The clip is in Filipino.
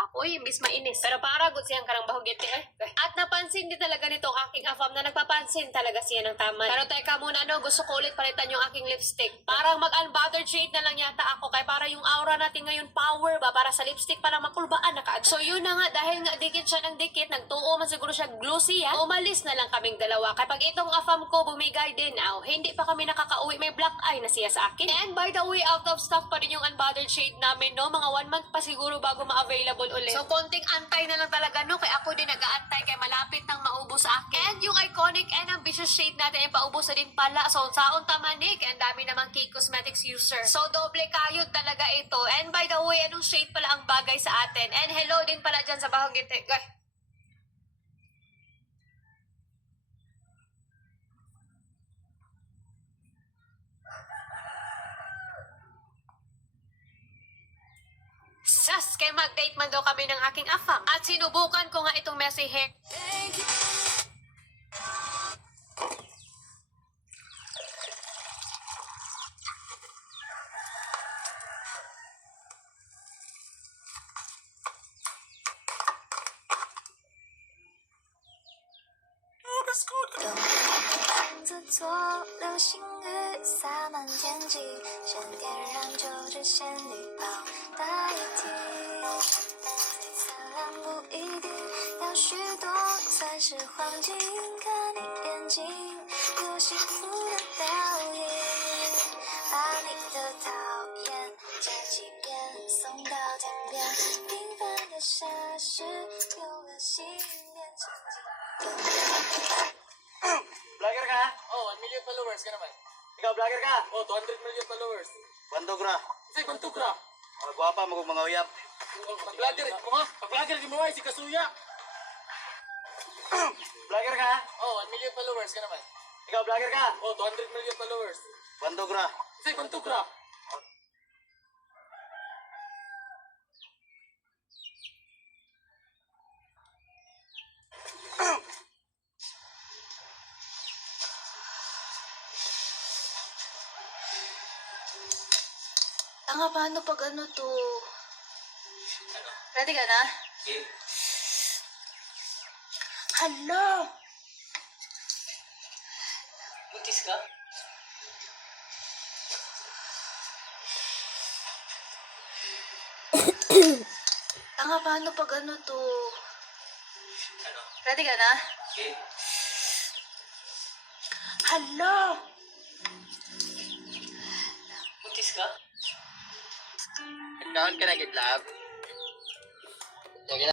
Ako'y imbis mainis. Pero para good siyang karang bahugiti At napansin din talaga nitong aking afam na nagpapansin talaga siya ng tama. Pero teka muna gusto ko ulit palitan yung aking lipstick. Parang mag-unbothered shade na lang yata ako kaya para yung aura natin ngayon power ba para sa lipstick para makulbaan na kaagad. So yun na nga dahil nga dikit siya ng dikit, nagtuo man siguro siya glossy umalis na lang kaming dalawa. Kapag itong afam ko bumigay din, hindi pa kami nakakauwi, may black eye na siya sa akin. And by the way, out of stock pa rin yung unbothered shade namin, no? Mga 1 month pa siguro bago ma-available ulit. So, konting antay na lang talaga, no? Kaya ako din nag-aantay kay malapit nang maubos sa akin. And yung iconic and ambitious shade natin ay paubos na din pala. So, saon tamanik, ang dami namang Kay Cosmetics user. So, doble kayod talaga ito. And by the way, anong shade pala ang bagay sa atin? And hello din pala dyan sa Bahugiti. Sas, kaya mag-date man daw kami ng aking afam. At sinubukan ko nga itong messy hair. Vlogger ka? Oh, 1 million followers ka naman. Ikaw vlogger ka? Oh, 200 million followers. Bandog ra. Kasi bantuk ra. Gwapa mo kung mga uyap. Pag-vlogger mo ha? Pag-vlogger mo ay si Kasuya. Vlogger ka? Oh, 1 million followers ka naman. Ikaw vlogger ka? Oh, 200 million followers. Bandog ra. Kasi bantuk ra. Tanga, paano pag ano to? Ready ka na? Okay. Hala! Buntis ka? Tanga, paano pag ano to? Ano? Ready ka na? Okay. Hala! Buntis ka? Kaon ka na kitlab?